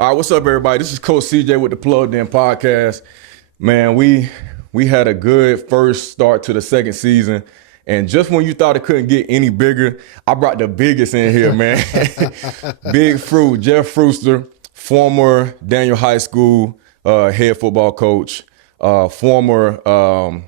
All right, what's up, everybody? This is Coach CJ with the Plugged In Podcast. Man, we had a good first start to the second season, and just when you thought it couldn't get any bigger, I brought the biggest in here, man. Big Fru, Jeff FRUSTER, former Daniel High School head football coach, former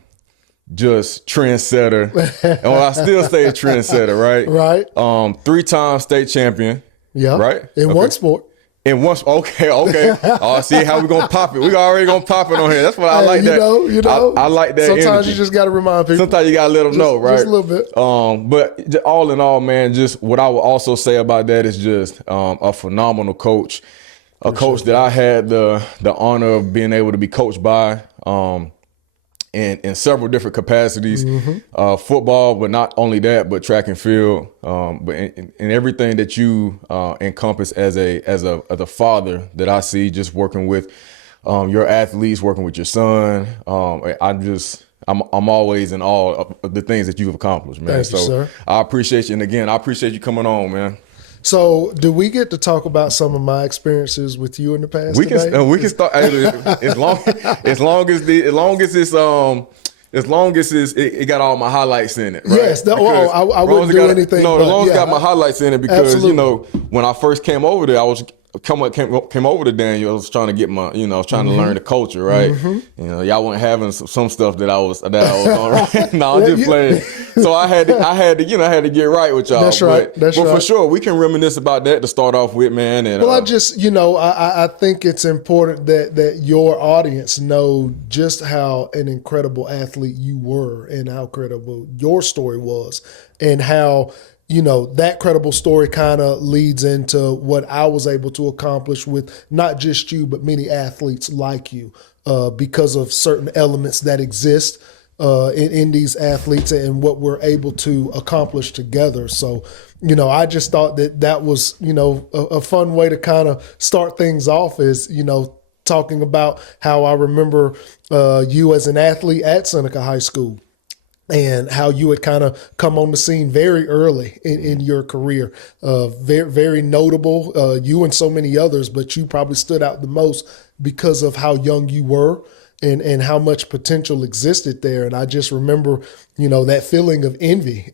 just trendsetter. And I still say trendsetter, right? Right. 3-time state champion. Yeah. Right? In one sport. And once, okay. Oh, see how we gonna pop it. We already gonna pop it on here. That's what I like. You know. I like that. Sometimes energy. you just got to remind people. Sometimes you gotta let them know, right? Just a little bit. But all in all, man, just what I would also say about that is just a phenomenal coach, coach that I had the honor of being able to be coached by. In several different capacities, football, but not only that, but track and field, but in everything that you encompass as a father that I see, just working with your athletes, working with your son. I'm always in awe of the things that you've accomplished, man. Thank you, sir. I appreciate you, and again, I appreciate you coming on, man. So, do we get to talk about some of my experiences with you in the past? We can start as long as it got all my highlights in it. Right? Yes, I wouldn't do anything. No, as long as it got my highlights in it, because absolutely. When I first came over there, I was came over to Daniel. I was trying to get I was trying to learn the culture, right? Y'all weren't having some stuff that I was on, right? No, I'm just playing. So I had to get right with y'all. That's right. But for sure, we can reminisce about that to start off with, man. And I think it's important that your audience know just how an incredible athlete you were and how credible your story was, and how that credible story kind of leads into what I was able to accomplish with not just you, but many athletes like you, because of certain elements that exist in these athletes and what we're able to accomplish together. So, I just thought that was, a fun way to kind of start things off is, talking about how I remember you as an athlete at Seneca High School, and how you had kind of come on the scene very early in your career. Very, very notable, you and so many others, but you probably stood out the most because of how young you were and how much potential existed there. And I just remember, that feeling of envy.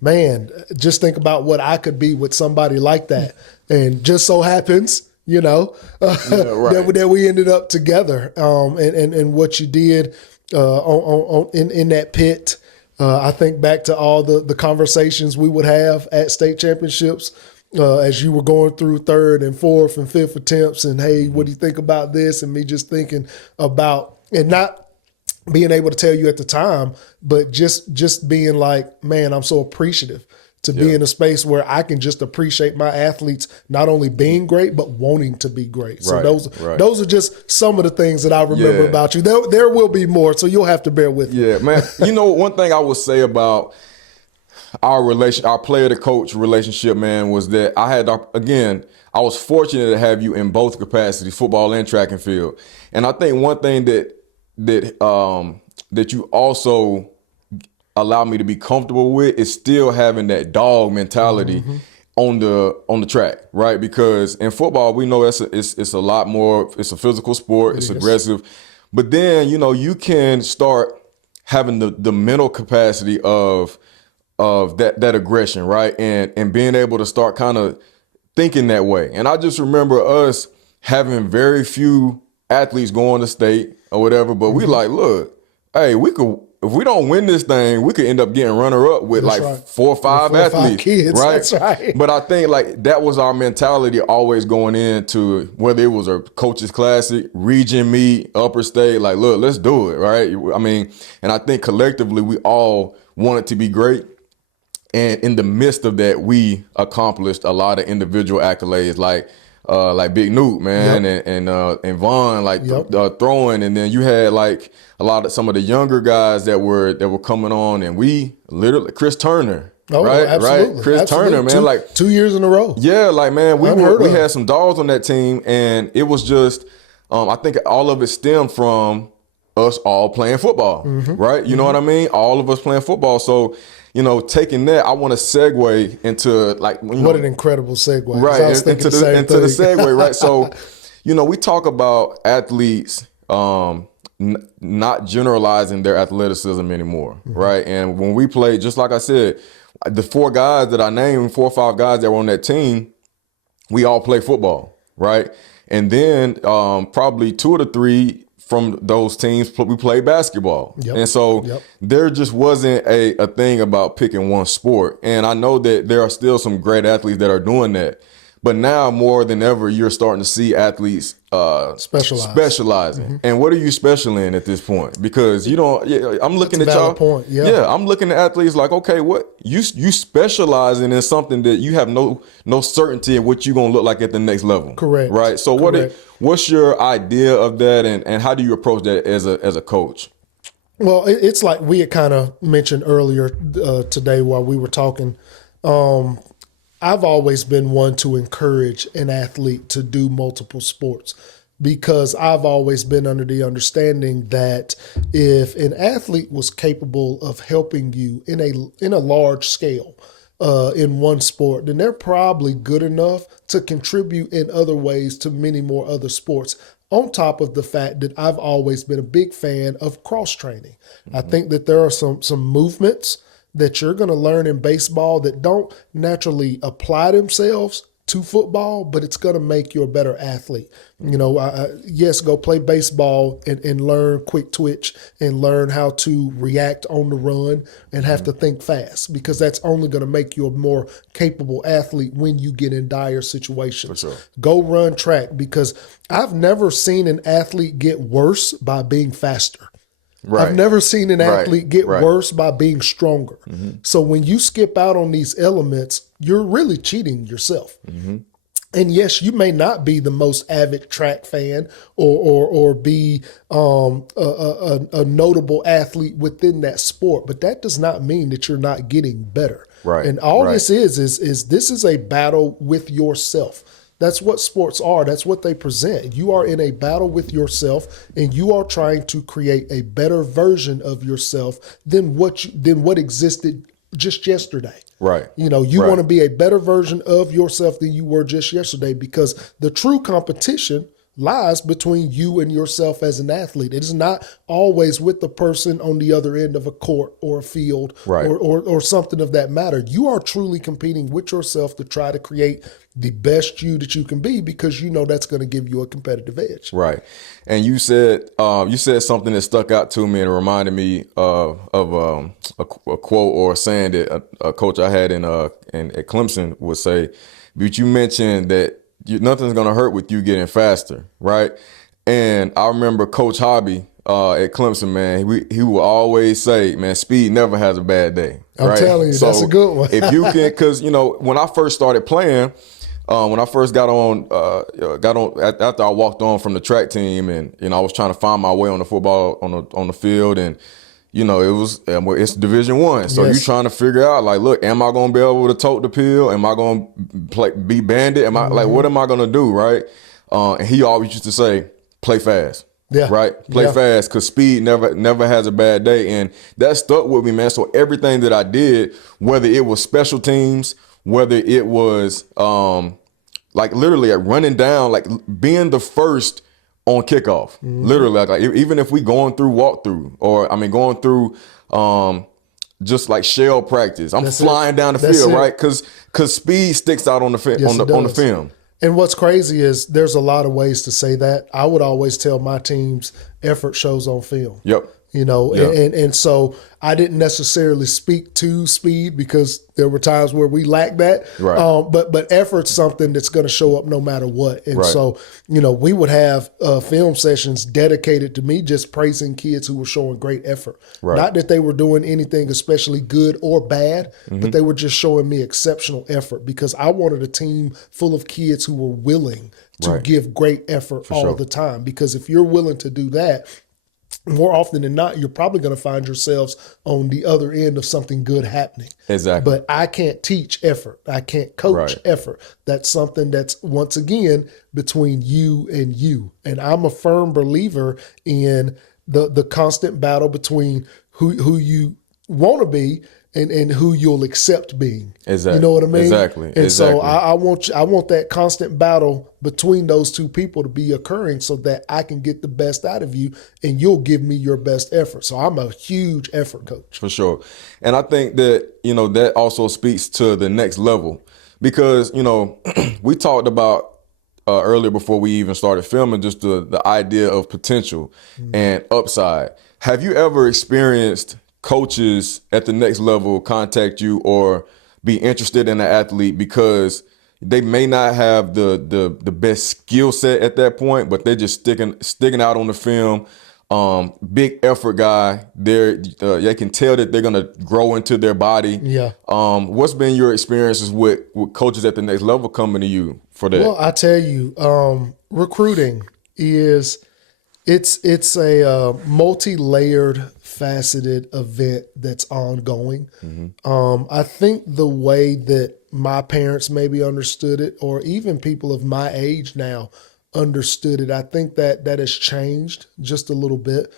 Man, just think about what I could be with somebody like that. And just so happens, that we ended up together, and what you did in that pit. I think back to all the conversations we would have at state championships as you were going through third and fourth and fifth attempts, and hey, what do you think about this? And me just thinking about, and not being able to tell you at the time, but just being like, man, I'm so appreciative to be in a space where I can just appreciate my athletes not only being great, but wanting to be great. So those are just some of the things that I remember about you. There will be more, so you'll have to bear with me. Yeah, man. One thing I would say about our player to coach relationship, man, was that I was fortunate to have you in both capacities, football and track and field. And I think one thing that you also allow me to be comfortable with is still having that dog mentality on the track, right? Because in football, we know it's a lot more. It's a physical sport. It's aggressive, but then you can start having the mental capacity of that aggression, right? And being able to start kind of thinking that way. And I just remember us having very few athletes going to state or whatever, but we like, look, hey, if we don't win this thing, we could end up getting runner-up with 4 or 5 athletes, kids, right? That's right. But I think that was our mentality always going into whether it was a coach's classic, region meet, upper state. Like, look, let's do it, right? I mean, and I think collectively we all wanted to be great. And in the midst of that, we accomplished a lot of individual accolades, like Big Newt, man, and Vaughn, throwing, and then you had some of the younger guys that were coming on, and we literally Chris Turner, right? Absolutely. Right, Chris Turner, man, 2 years in a row. Yeah, we had some dogs on that team, and it was just, I think all of it stemmed from us all playing football, right? You know what I mean? All of us playing football, so. taking that, I want to segue into like what an incredible segue. Right, I was thinking into the segue, right? So, we talk about athletes not generalizing their athleticism anymore, right? And when we play, just like I said, the 4 guys that I named, 4 or 5 guys that were on that team, we all play football, right? And then probably 2 or 3 from those teams, we play basketball. Yep. And so there just wasn't a thing about picking one sport. And I know that there are still some great athletes that are doing that. But now more than ever, you're starting to see athletes specializing. And what are you special in at this point? Because I'm looking at y'all. Point. I'm looking at athletes like, okay, what you specializing in something that you have no certainty of what you're gonna look like at the next level. Correct. Right. So what's your idea of that, and how do you approach that as a coach? Well, it's like we had kind of mentioned earlier today while we were talking. I've always been one to encourage an athlete to do multiple sports, because I've always been under the understanding that if an athlete was capable of helping you in a large scale in one sport, then they're probably good enough to contribute in other ways to many more other sports. On top of the fact that I've always been a big fan of cross training. I think that there are some movements that you're going to learn in baseball that don't naturally apply themselves to football, but it's going to make you a better athlete. Yes, go play baseball and learn quick twitch and learn how to react on the run and have to think fast, because that's only going to make you a more capable athlete when you get in dire situations. For sure. Go run track, because I've never seen an athlete get worse by being faster. Right. I've never seen an athlete get worse by being stronger. So when you skip out on these elements, you're really cheating yourself. And yes, you may not be the most avid track fan or be a notable athlete within that sport, but that does not mean that you're not getting better. Right. And all this is this is a battle with yourself. That's what sports are. That's what they present. You are in a battle with yourself, and you are trying to create a better version of yourself than what existed just yesterday. Right. You want to be a better version of yourself than you were just yesterday, because the true competition lies between you and yourself as an athlete. It is not always with the person on the other end of a court or a field or something of that matter. You are truly competing with yourself to try to create the best you that you can be, because that's going to give you a competitive edge. Right. And you said something that stuck out to me and reminded me of a quote or a saying that a coach I had at Clemson would say. But you mentioned that nothing's going to hurt with you getting faster, right? And I remember Coach Hobby at Clemson, man, he would always say, man, speed never has a bad day. I'm telling you, that's a good one. If you can, because, when I first started playing, when I first got on after I walked on from the track team, and I was trying to find my way on the football on the field, and it's Division I, so you're trying to figure out, like, look, am I going to be able to tote the pill? Am I going to be bandit? Am I like, what am I going to do, right? And he always used to say, play fast. Yeah. Right? Play fast, because speed never has a bad day. And that stuck with me, man. So everything that I did, whether it was special teams, whether it was like literally running down, like being the first on kickoff, literally, like even if we going through walkthrough, or going through just like shell practice, I'm flying down the field, right? Because speed sticks out on the on the film. And what's crazy is there's a lot of ways to say that. I would always tell my teams, effort shows on film. Yep. And so I didn't necessarily speak to speed, because there were times where we lacked that. Right. But effort's something that's going to show up no matter what. And so, we would have film sessions dedicated to me just praising kids who were showing great effort. Right. Not that they were doing anything especially good or bad, but they were just showing me exceptional effort, because I wanted a team full of kids who were willing to give great effort all the time. Because if you're willing to do that, more often than not, you're probably going to find yourselves on the other end of something good happening. Exactly. But I can't teach effort. I can't coach effort. That's something that's, once again, between you and you. And I'm a firm believer in the constant battle between who you want to be and who you'll accept being. Exactly. You know what I mean? Exactly. And so Exactly. I want that constant battle between those two people to be occurring so that I can get the best out of you and you'll give me your best effort. So I'm a huge effort coach. For sure. And I think that, that also speaks to the next level because, we talked about earlier before we even started filming, just the idea of potential and upside. Have you ever experienced coaches at the next level contact you or be interested in an athlete because they may not have the best skill set at that point, but they're just sticking out on the film? Big effort guy. They can tell that they're gonna grow into their body. Yeah. What's been your experiences with coaches at the next level coming to you for that? Well, I tell you, recruiting it's a multi-layered, faceted event that's ongoing. I think the way that my parents maybe understood it, or even people of my age now understood it, I think that has changed just a little bit.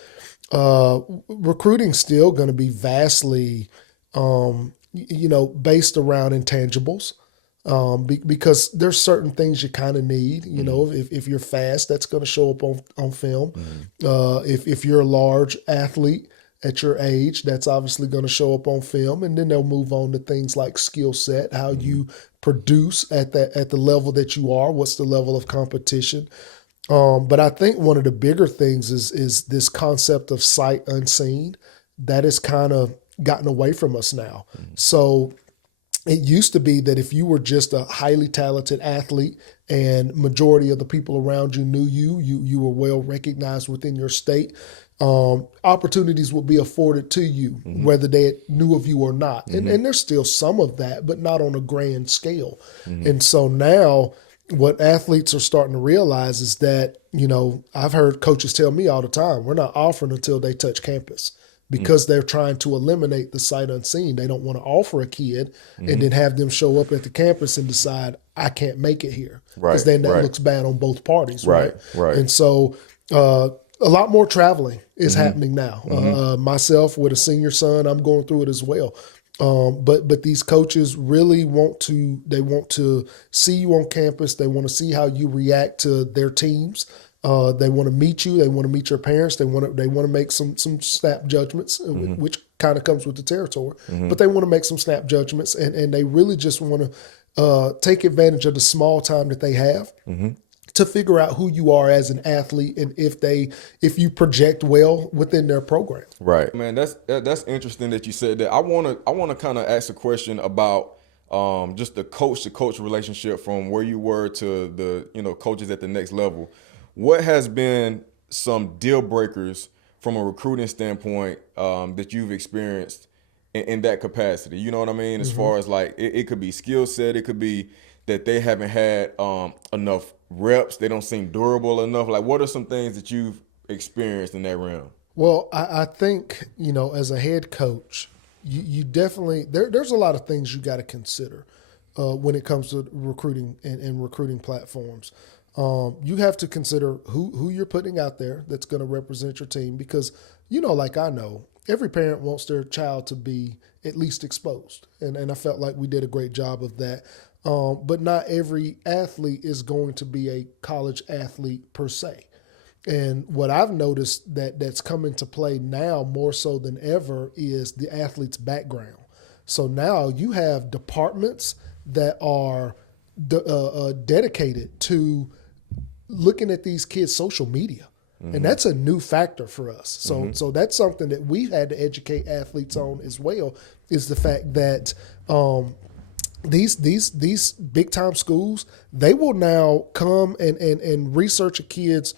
Recruiting's still going to be vastly, based around intangibles. Because there's certain things you kind of need, if you're fast, that's going to show up on film. If you're a large athlete at your age, that's obviously going to show up on film. And then they'll move on to things like skill set, how you produce at the level that you are, what's the level of competition. But I think one of the bigger things is this concept of sight unseen that has kind of gotten away from us now. So it used to be that if you were just a highly talented athlete and majority of the people around you knew you were well recognized within your state, opportunities would be afforded to you, whether they knew of you or not. And there's still some of that, but not on a grand scale. And so now what athletes are starting to realize is that, I've heard coaches tell me all the time, we're not offering until they touch campus. Because they're trying to eliminate the sight unseen. They don't want to offer a kid and then have them show up at the campus and decide, I can't make it here. Because then that looks bad on both parties, right? And so a lot more traveling is happening now. Myself with a senior son, I'm going through it as well. But these coaches really want to see you on campus. They want to see how you react to their teams. They want to meet you. They want to meet your parents. They want to make some snap judgments, which kind of comes with the territory. But they want to make some snap judgments, and they really just want to take advantage of the small time that they have to figure out who you are as an athlete and if you project well within their program. Right, man. That's interesting that you said that. I want to kind of ask a question about just the coach to coach relationship from where you were to the coaches at the next level. What has been some deal breakers from a recruiting standpoint that you've experienced in that capacity? You know what I mean? As far as like, it could be skill set, it could be that they haven't had enough reps, they don't seem durable enough. Like, what are some things that you've experienced in that realm? Well, I think, as a head coach, you definitely, there's a lot of things you got to consider when it comes to recruiting and recruiting platforms. You have to consider who you're putting out there that's going to represent your team because, like I know, every parent wants their child to be at least exposed. And I felt like we did a great job of that. But not every athlete is going to be a college athlete per se. And what I've noticed that's come into play now more so than ever is the athlete's background. So now you have departments that are dedicated to looking at these kids' social media. And that's a new factor for us. So that's something that we've had to educate athletes on as well, is the fact that these big time schools, they will now come and research a kid's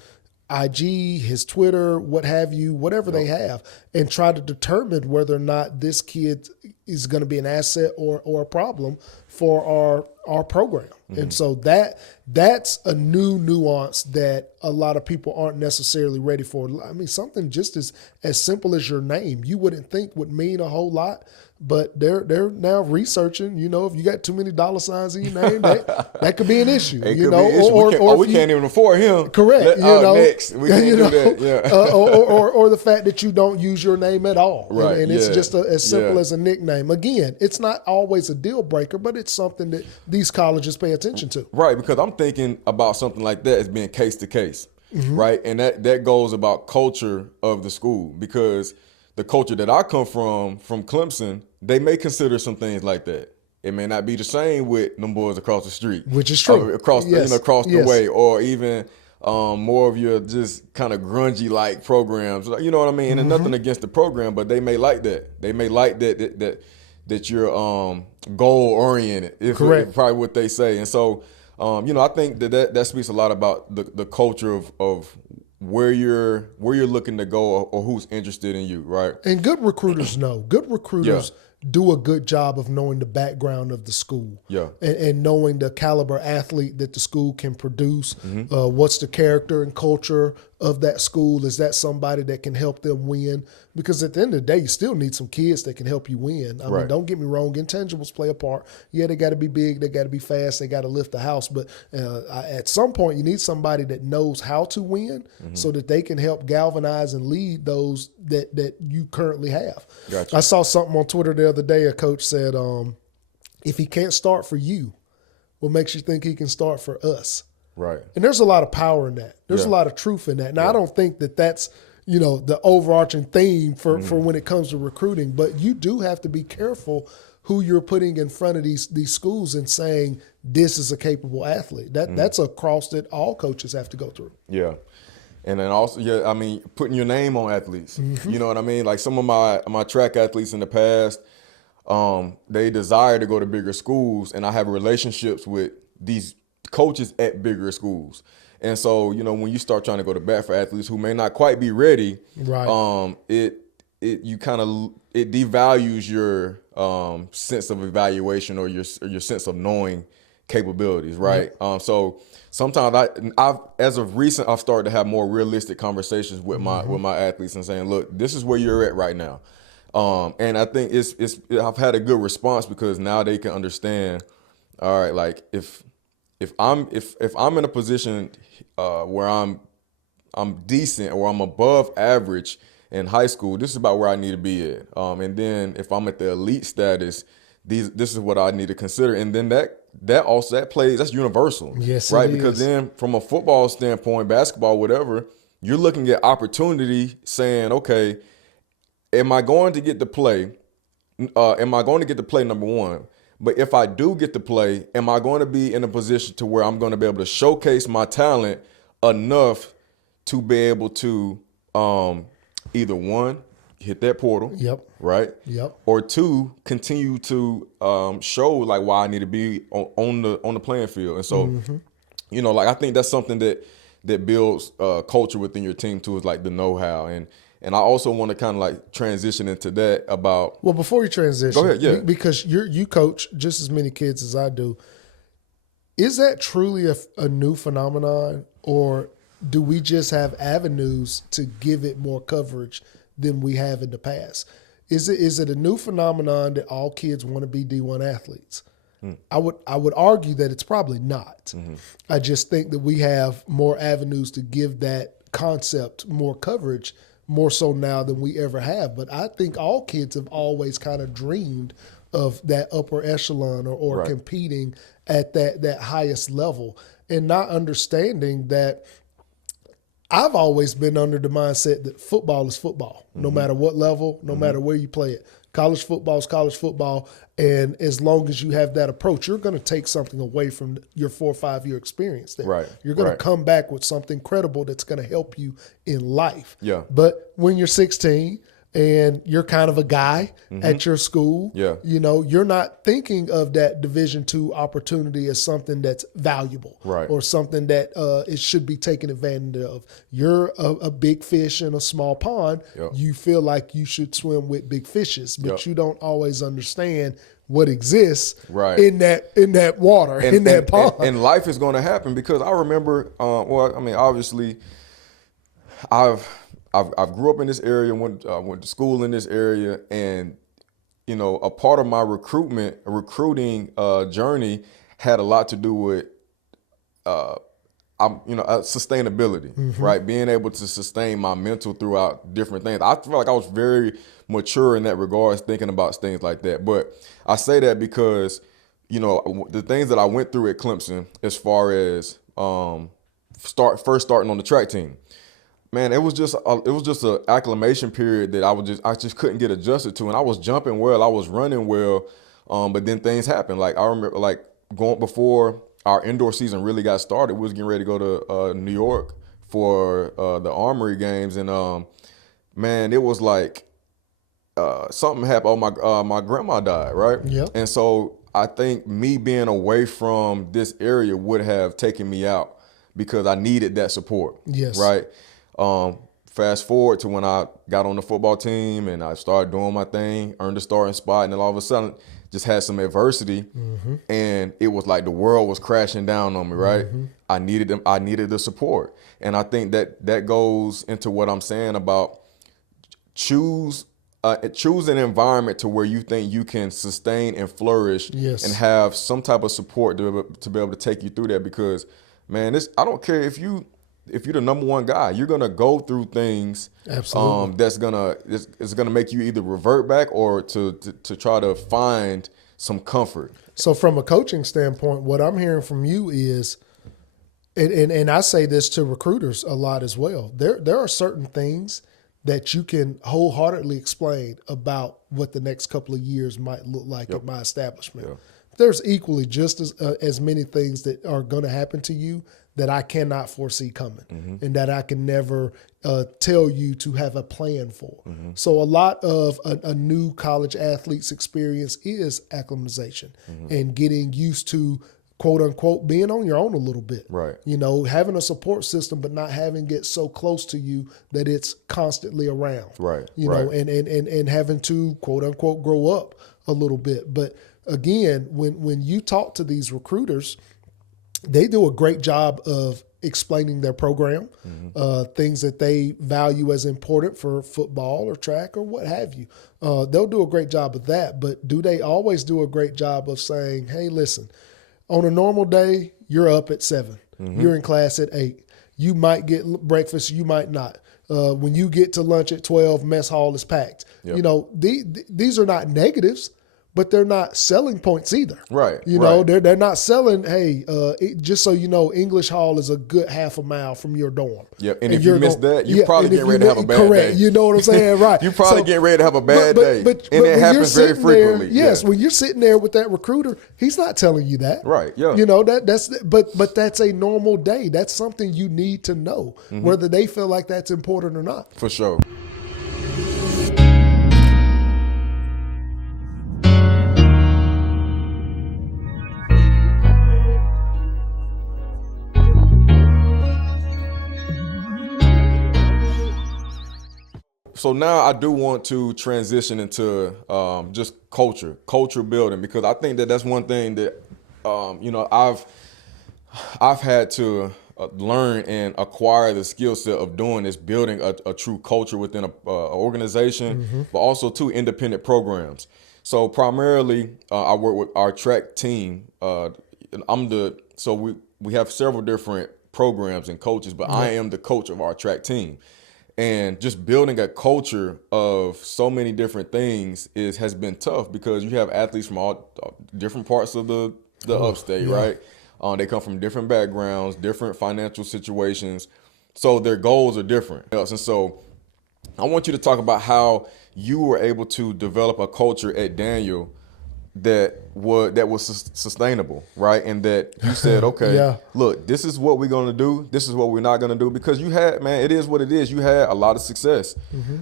IG, his Twitter, what have you, whatever they have, and try to determine whether or not this kid is going to be an asset or a problem for our program. And so that's a new nuance that a lot of people aren't necessarily ready for. I mean, something just as simple as your name, you wouldn't think would mean a whole lot, but they're now researching, if you got too many dollar signs in your name, that could be an issue, or we can't even afford him. Correct. Next. We can't do that. Yeah. or the fact that you don't use your name at all. Right. And it's just as simple as a nickname. Again, it's not always a deal breaker, but it's something that these colleges pay attention to. Right, because I'm thinking about something like that as being case to case, right? And that goes about culture of the school, because the culture that I come from Clemson, they may consider some things like that. It may not be the same with them boys across the street, which is true, across the way, or even more of your just kind of grungy like programs. You know what I mean? And nothing against the program, but they may like that. They may like that you're goal oriented. Correct. Probably what they say. And so, I think that speaks a lot about the culture of where you're looking to go, or who's interested in you, right? And good recruiters know. Good recruiters do a good job of knowing the background of the school, and knowing the caliber athlete that the school can produce. What's the character and culture of that school? Is that somebody that can help them win? Because at the end of the day, you still need some kids that can help you win. I mean, don't get me wrong, intangibles play a part. Yeah, they got to be big, they got to be fast, they got to lift the house. But at some point, you need somebody that knows how to win, so that they can help galvanize and lead those that you currently have. Gotcha. I saw something on Twitter the other day. A coach said, if he can't start for you, what makes you think he can start for us? Right. And there's a lot of power in that. There's a lot of truth in that. Now, I don't think that's, the overarching theme for when it comes to recruiting, but you do have to be careful who you're putting in front of these schools and saying this is a capable athlete. That's a cross that all coaches have to go through. Yeah. And then also, putting your name on athletes. You know what I mean? Like some of my track athletes in the past, they desire to go to bigger schools, and I have relationships with these coaches at bigger schools. And so, when you start trying to go to bat for athletes who may not quite be ready, right. It devalues your sense of evaluation, or your sense of knowing capabilities, right? So sometimes I've as of recent, I've started to have more realistic conversations with my athletes and saying, look, this is where you're at right now. And I think I've had a good response, because now they can understand, all right, like if I'm in a position where I'm decent, or I'm above average in high school, this is about where I need to be at. And then if I'm at the elite status, this is what I need to consider. And then that's universal. Yes, right? It because is. then from a football standpoint, basketball, whatever, you're looking at opportunity, saying, okay, am I going to get to play? Number one? But if I do get to play, am I going to be in a position to where I'm going to be able to showcase my talent enough to be able to either one, hit that portal, right? Or two, continue to show like why I need to be on the playing field. And so, I think that's something that builds culture within your team too, is like the know-how. And I also want to kind of like transition into that about. Well, before you transition, go ahead, because you coach just as many kids as I do. Is that truly a new phenomenon, or do we just have avenues to give it more coverage than we have in the past? Is it a new phenomenon that all kids want to be D1 athletes? I would argue that it's probably not. I just think that we have more avenues to give that concept more coverage, more so now than we ever have. But I think all kids have always kind of dreamed of that upper echelon or right. competing at that highest level, and not understanding that I've always been under the mindset that football is football, no matter what level, no matter where you play it. College football is college football, and as long as you have that approach, you're going to take something away from your 4 or 5 year experience there. Right. You're going to come back with something credible that's going to help you in life. Yeah. But when you're 16 and you're kind of a guy at your school, you're not thinking of that Division II opportunity as something that's valuable, right. or something that it should be taken advantage of. You're a big fish in a small pond. Yep. You feel like you should swim with big fishes, but you don't always understand what exists Right. in that water, in that pond. And life is going to happen because I remember, obviously, I've grew up in this area, went to school in this area, and a part of my recruiting journey had a lot to do with sustainability, right? Being able to sustain my mental throughout different things. I feel like I was very mature in that regards, thinking about things like that. But I say that because, the things that I went through at Clemson, as far as first starting on the track team, man, it was just an acclimation period that I just couldn't get adjusted to, and I was jumping well, I was running well, but then things happened. Like I remember, like going before our indoor season really got started, we was getting ready to go to New York for the Armory games, and man, it was like something happened. Oh, my grandma died, right? Yep. And so I think me being away from this area would have taken me out because I needed that support. Yes. Right. Fast forward to when I got on the football team and I started doing my thing, earned a starting spot, and then all of a sudden just had some adversity, and it was like the world was crashing down on me, right? I needed them. I needed the support, and I think that goes into what I'm saying about choose an environment to where you think you can sustain and flourish, Yes. and have some type of support to be able to take you through that. Because, man, I don't care if you're the number one guy, you're gonna go through things. Absolutely. It's gonna make you either revert back or to try to find some comfort. So from a coaching standpoint, what I'm hearing from you is, and I say this to recruiters a lot as well, there are certain things that you can wholeheartedly explain about what the next couple of years might look like at my establishment. Yep. There's equally just as many things that are going to happen to you that I cannot foresee coming, and that I can never tell you to have a plan for. So a lot of a new college athlete's experience is acclimatization and getting used to, quote unquote, being on your own a little bit. Right. Having a support system, but not having it so close to you that it's constantly around. Right. And having to, quote unquote, grow up a little bit. But again, when you talk to these recruiters, they do a great job of explaining their program, things that they value as important for football or track or what have you. They'll do a great job of that, but do they always do a great job of saying, hey, listen, on a normal day, you're up at 7. You're in class at 8. You might get breakfast, you might not. When you get to lunch at 12, mess hall is packed. Yep. These are not negatives, but they're not selling points either. Right. They're not selling, hey, just so you know, English Hall is a good half a mile from your dorm. Yep. And if you miss that, you probably getting ready to have a bad day. You know what I'm saying? Right. You probably getting ready to have a bad day. And it happens very frequently. Yes. When you're sitting there with that recruiter, he's not telling you that. Right. Yeah. But that's a normal day. That's something you need to know, whether they feel like that's important or not. For sure. So now I do want to transition into just culture building, because I think that's one thing that I've had to learn and acquire the skill set of doing, is building a true culture within a organization, but also two independent programs. So primarily, I work with our track team. We have several different programs and coaches, but I am the coach of our track team. And just building a culture of so many different things has been tough, because you have athletes from all different parts of the upstate, right? They come from different backgrounds, different financial situations, so their goals are different. And so I want you to talk about how you were able to develop a culture at Daniel that was sustainable, right? And that you said, okay, look, this is what we're going to do. This is what we're not going to do, because you had, man, it is what it is. You had a lot of success.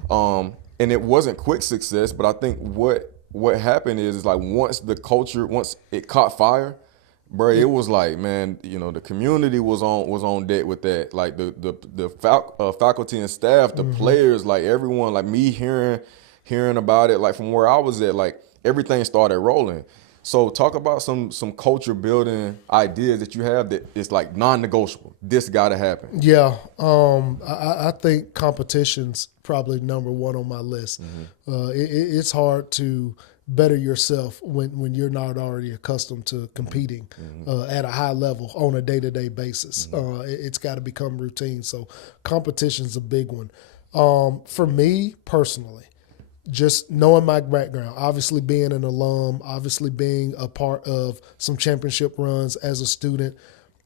And it wasn't quick success, but I think what happened is like once it caught fire, bro, it was like, man, the community was on deck with that. Like the faculty and staff, the players, like everyone, like me hearing about it, like from where I was at, like everything started rolling. So talk about some culture building ideas that you have that is like non-negotiable. This got to happen. Yeah, I think competition's probably number one on my list. It's hard to better yourself when you're not already accustomed to competing at a high level on a day-to-day basis. It's got to become routine. So competition's a big one. For me personally, just knowing my background, obviously being an alum, obviously being a part of some championship runs as a student,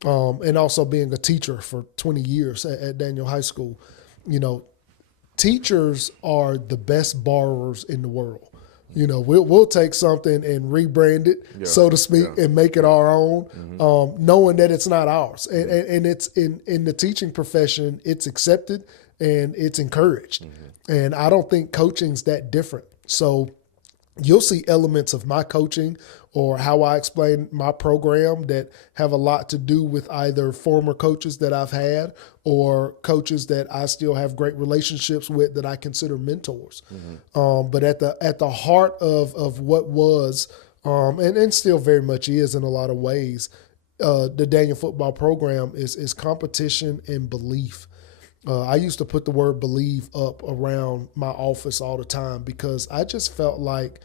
and also being a teacher for 20 years at Daniel High School, teachers are the best borrowers in the world. We'll take something and rebrand it, so to speak, and make it our own, knowing that it's not ours. And it's in the teaching profession, it's accepted and it's encouraged. And I don't think coaching's that different. So you'll see elements of my coaching or how I explain my program that have a lot to do with either former coaches that I've had or coaches that I still have great relationships with that I consider mentors. But at the heart of what was, and still very much is in a lot of ways, the Daniel football program is competition and belief. I used to put the word believe up around my office all the time because I just felt like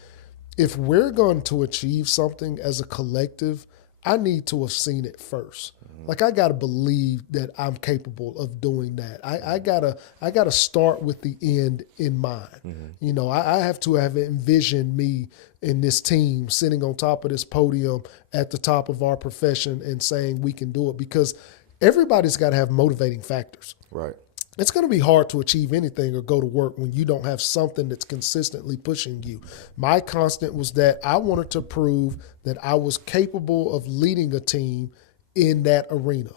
if we're going to achieve something as a collective, I need to have seen it first. Like I got to believe that I'm capable of doing that. I gotta start with the end in mind. I have to have envisioned me and this team sitting on top of this podium at the top of our profession and saying we can do it because everybody's got to have motivating factors. Right. It's going to be hard to achieve anything or go to work when you don't have something that's consistently pushing you. My constant was that I wanted to prove that I was capable of leading a team in that arena.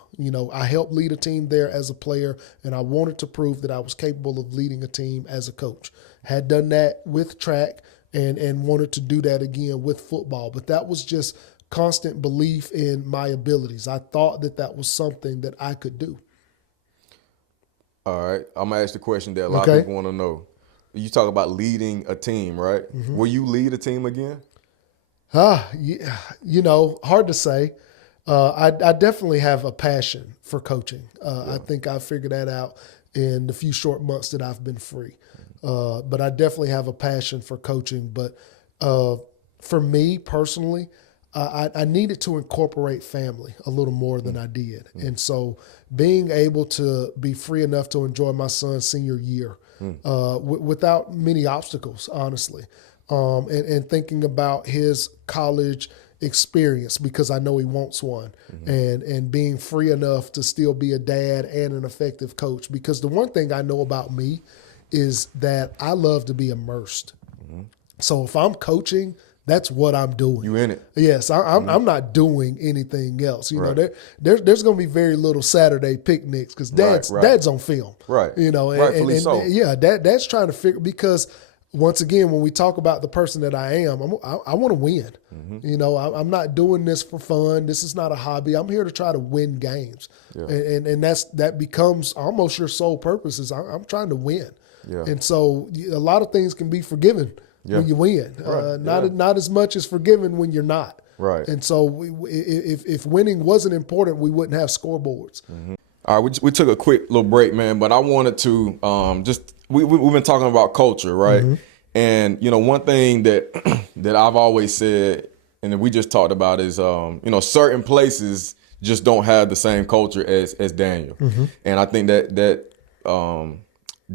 I helped lead a team there as a player, and I wanted to prove that I was capable of leading a team as a coach. Had done that with track and wanted to do that again with football, but that was just constant belief in my abilities. I thought that was something that I could do. All right. I'm going to ask the question that a lot of people want to know. You talk about leading a team, right? Will you lead a team again? Hard to say. I definitely have a passion for coaching. I think I figured that out in the few short months that I've been free. But I definitely have a passion for coaching. But for me personally, I needed to incorporate family a little more than I did. And so being able to be free enough to enjoy my son's senior year without many obstacles, honestly, and thinking about his college experience because I know he wants one, and being free enough to still be a dad and an effective coach. Because the one thing I know about me is that I love to be immersed. So if I'm coaching, that's what I'm doing. You in it? Yes, I'm not doing anything else. There's going to be very little Saturday picnics because dad's on film. Right. Rightfully so. Yeah, dad's trying to figure because once again, when we talk about the person that I am, I want to win. I'm not doing this for fun. This is not a hobby. I'm here to try to win games, and that becomes almost your sole purpose. Is I'm trying to win, and so a lot of things can be forgiven when you win. Not as much as forgiven when you're not. Right. And so if winning wasn't important, we wouldn't have scoreboards. All right, we took a quick little break, man, but I wanted to we've been talking about culture, right? And one thing that that I've always said, and that we just talked about is certain places just don't have the same culture as Daniel, and I think that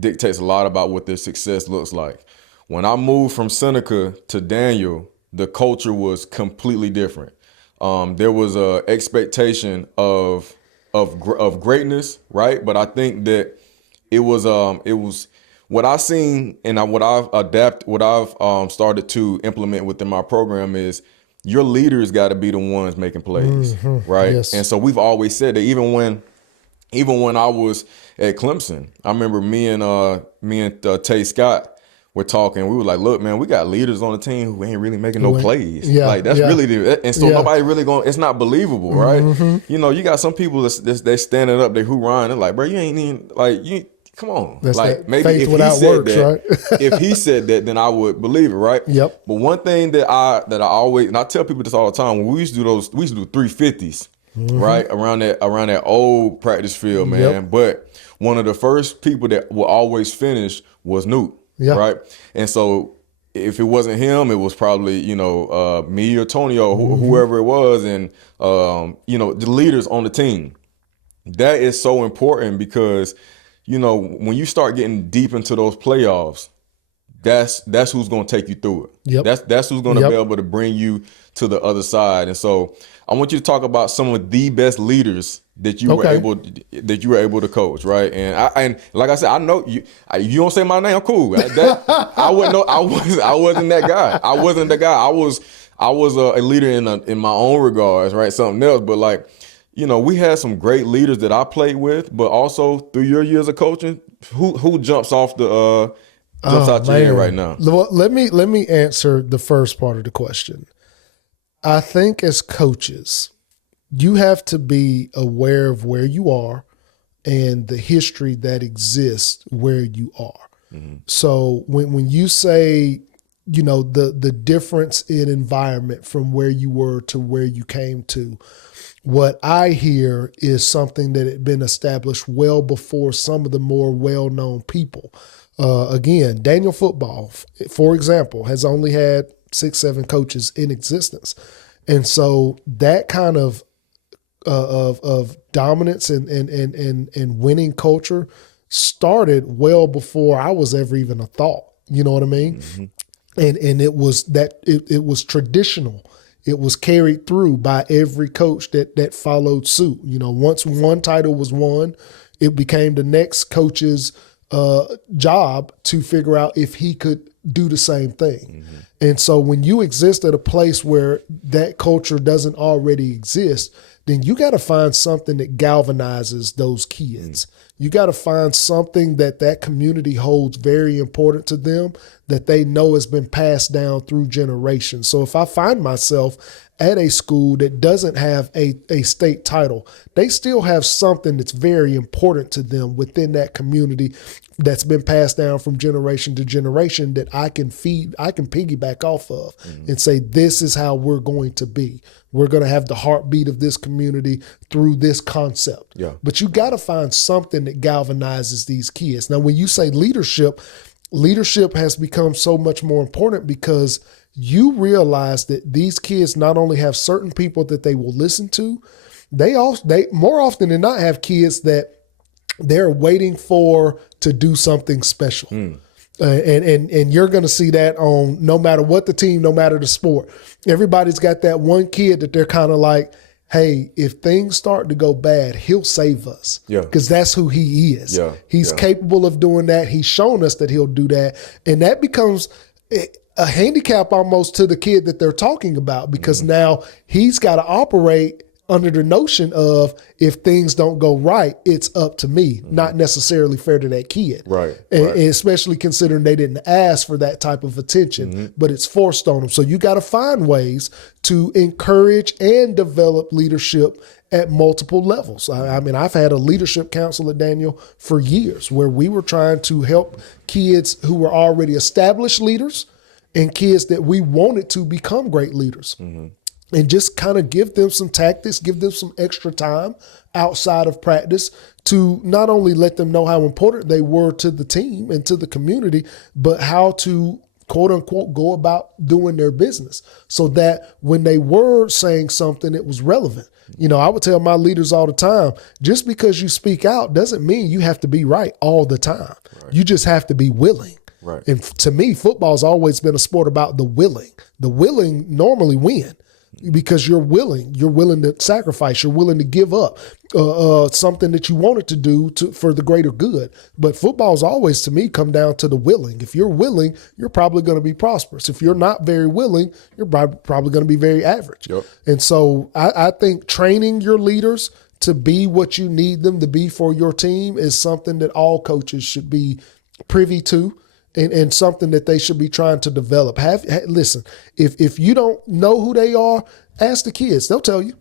dictates a lot about what their success looks like. When I moved from Seneca to Daniel, the culture was completely different. There was a expectation of greatness, right? But I think that it was what I've seen and what I've started to implement within my program is your leaders got to be the ones making plays, right? Yes. And so we've always said that even when I was at Clemson, I remember me and Tay Scott were talking. We were like, look, man, we got leaders on the team who ain't really making no plays. That's really and so nobody really going. It's not believable, right? You got some people that's standing up, they hoorahing. They're like, bro, you ain't even like come on. That's like that maybe faith if he without said works, that, right? if he said that, then I would believe it, right? Yep. But one thing that I always, and I tell people this all the time, when we used to do we used to do 350s, right? Around that old practice field, man. Yep. But one of the first people that would always finish was Newt, Yeah. right? And so if it wasn't him, it was probably, me or Tony or whoever it was, and the leaders on the team. That is so important because, when you start getting deep into those playoffs, that's who's going to take you through it. Yep. That's who's going to be able to bring you to the other side. And so I want you to talk about some of the best leaders that you were able to coach, right? And like I said, I know you. You don't say my name, I'm cool. I wouldn't know. I wasn't that guy. I wasn't the guy. I was a leader in my own regards, right? Something else, but like. We had some great leaders that I played with, but also through your years of coaching, who jumps off the out your head right now? Let me answer the first part of the question. I think as coaches, you have to be aware of where you are and the history that exists where you are. Mm-hmm. So when you say, the difference in environment from where you were to where you came to, what I hear is something that had been established well before some of the more well-known people. Again, Daniel Football, for example, has only had 6-7 coaches in existence. And so that kind of dominance and winning culture started well before I was ever even a thought. You know what I mean? Mm-hmm. And it was it was traditional. It was carried through by every coach that followed suit. Once one title was won, it became the next coach's job to figure out if he could do the same thing. Mm-hmm. And so when you exist at a place where that culture doesn't already exist, then you got to find something that galvanizes those kids. You got to find something that community holds very important to them, that they know has been passed down through generations. So if I find myself at a school that doesn't have a state title, they still have something that's very important to them within that community that's been passed down from generation to generation that I can piggyback off of and say, this is how we're going to be. We're going to have the heartbeat of this community through this concept. Yeah. But you got to find something that galvanizes these kids. Now, when you say leadership has become so much more important because you realize that these kids not only have certain people that they will listen to, they more often than not have kids that they're waiting for to do something special. And you're going to see that on no matter what the team, no matter the sport. Everybody's got that one kid that they're kind of like, hey, if things start to go bad, he'll save us. Yeah. Because that's who he is. Yeah. He's capable of doing that. He's shown us that he'll do that. And that becomes a handicap almost to the kid that they're talking about because now he's got to operate under the notion of if things don't go right, it's up to me, not necessarily fair to that kid. Right. And especially considering they didn't ask for that type of attention, but it's forced on them. So you got to find ways to encourage and develop leadership at multiple levels. I mean, I've had a leadership council at Daniel for years where we were trying to help kids who were already established leaders and kids that we wanted to become great leaders. And just kind of give them some tactics, give them some extra time outside of practice to not only let them know how important they were to the team and to the community, but how to, quote unquote, go about doing their business so that when they were saying something, it was relevant. I would tell my leaders all the time, just because you speak out doesn't mean you have to be right all the time. Right. You just have to be willing. Right. And to me, football's always been a sport about the willing. The willing normally win. Because you're willing to sacrifice, you're willing to give up something that you wanted to do for the greater good. But football's always, to me, come down to the willing. If you're willing, you're probably going to be prosperous. If you're not very willing, you're probably going to be very average. Yep. And so I think training your leaders to be what you need them to be for your team is something that all coaches should be privy to. And something that they should be trying to develop. Listen, if you don't know who they are, ask the kids. They'll tell you.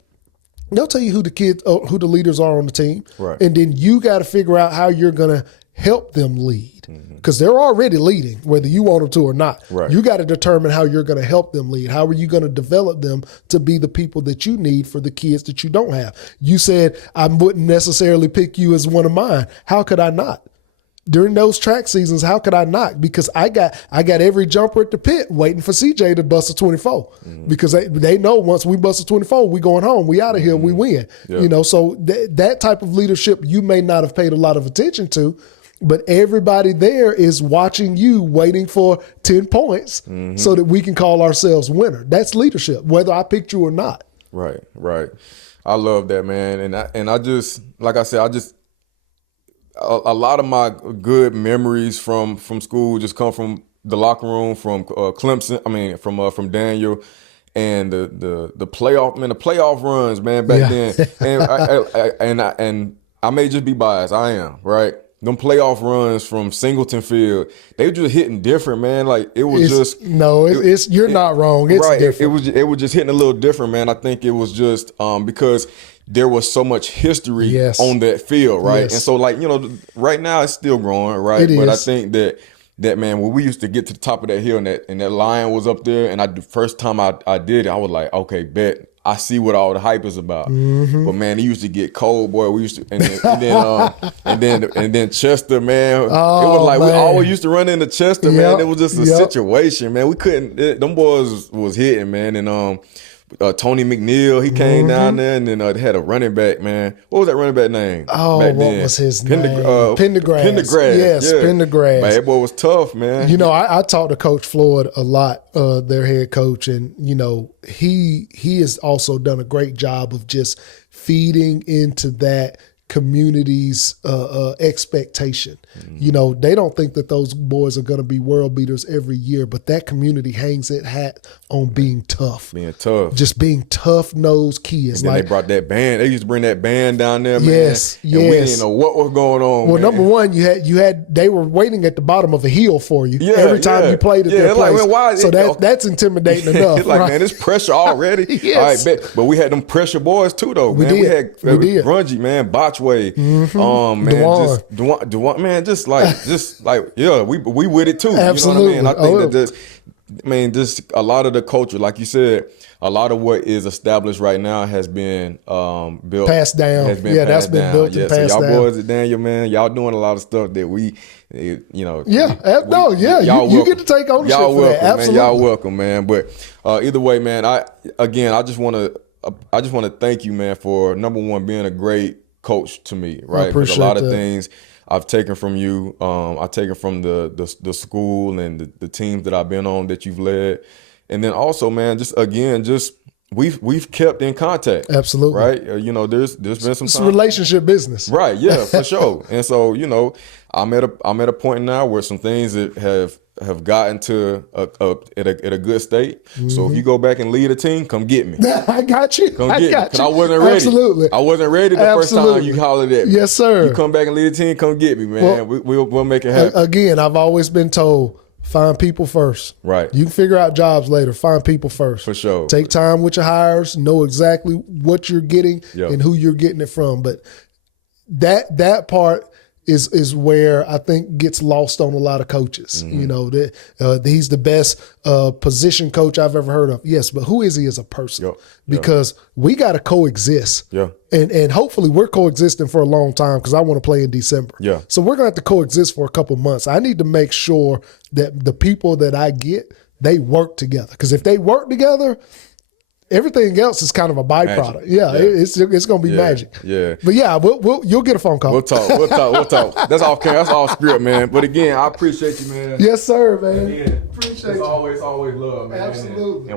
They'll tell you who the leaders are on the team. Right. And then you got to figure out how you're going to help them lead, because they're already leading, whether you want them to or not. Right. You got to determine how you're going to help them lead. How are you going to develop them to be the people that you need for the kids that you don't have? You said I wouldn't necessarily pick you as one of mine. How could I not? During those track seasons, how could I not? Because I got every jumper at the pit waiting for CJ to bust a 24, because they know once we bust a 24, we going home. We out of here. We win. Yeah. So that type of leadership you may not have paid a lot of attention to, but everybody there is watching you, waiting for 10 points so that we can call ourselves winner. That's leadership, whether I picked you or not. Right. I love that, man. And I just, like I said, a lot of my good memories from school just come from the locker room, from Clemson. I mean, from Daniel, and the playoff, man, the playoff runs, man, back then. And I may just be biased. I am, right. Them playoff runs from Singleton Field, they were just hitting different, man. Like it was you're not wrong. It's right. different. It was just hitting a little different, man. I think it was just because there was so much history on that field, right? Yes. And so, like, right now it's still growing, right? It but is. I think that man, when we used to get to the top of that hill and that lion was up there, and the first time I did it, I was like, okay, bet. I see what all the hype is about. But man, it used to get cold, boy. We used to, and then Chester, man. It was like, man, we always used to run into Chester, man. It was just a situation, man. We couldn't. Them boys was hitting, man. And Tony McNeil, he came down there, and then they had a running back, man. What was that running back name? Oh, back what then? was his name? Pendergrass. Pendergrass. Yes, Pendergrass. Man, that boy was tough, man. I talked to Coach Floyd a lot, their head coach, and he has also done a great job of just feeding into that community's expectation. They don't think that those boys are going to be world beaters every year, but that community hangs its hat on being tough. Just being tough-nosed kids. And then they brought that band. They used to bring that band down there, man. Yes. And we didn't know what was going on, Well, man. number one, they were waiting at the bottom of a hill for you every time you played at their place. Like, man, why so that's intimidating enough. It's like, right? man, there's pressure already. Yes. All right, bet. But we had them pressure boys too, though, man. We had Grungy, man, Botchway, man, Dewan, man, just like, we with it too. Absolutely. You know what I mean? I think just a lot of the culture, like you said, a lot of what is established right now has been built, passed down. That's been built and passed so down. Y'all boys at Daniel, man, y'all doing a lot of stuff that we, you get to take ownership for that. Absolutely, man. Y'all welcome, man. But either way, man, I just want to thank you, man, for number one, being a great coach to me, right? Because a lot of things I've taken from you. I've taken from the school and the teams that I've been on that you've led. And then also, man, we've kept in contact. Absolutely. Right? There's been some it's relationship business. Right, yeah, for sure. And so, I'm at a point now where some things that have gotten to at a good state. So if you go back and lead a team, come get me. I got you. Come get me. Because I wasn't ready. Absolutely. I wasn't ready the first time you hollered at me. Yes, sir. You come back and lead a team, come get me, man. We'll make it happen. Again, I've always been told, find people first. Right. You can figure out jobs later. Find people first. For sure. Take time with your hires. Know exactly what you're getting and who you're getting it from. But that part is where I think gets lost on a lot of coaches. He's the best position coach I've ever heard of. Yes, but who is he as a person? Because we got to coexist. Yeah. And hopefully we're coexisting for a long time, because I want to play in December. Yeah. So we're going to have to coexist for a couple months. I need to make sure that the people that I get, they work together. Because if they work together, everything else is kind of a byproduct. It's going to be magic. Yeah. But you'll get a phone call. We'll talk. That's off script, man. But again, I appreciate you, man. Yes, sir, man. Again, Appreciate it's you. always love, man. Absolutely.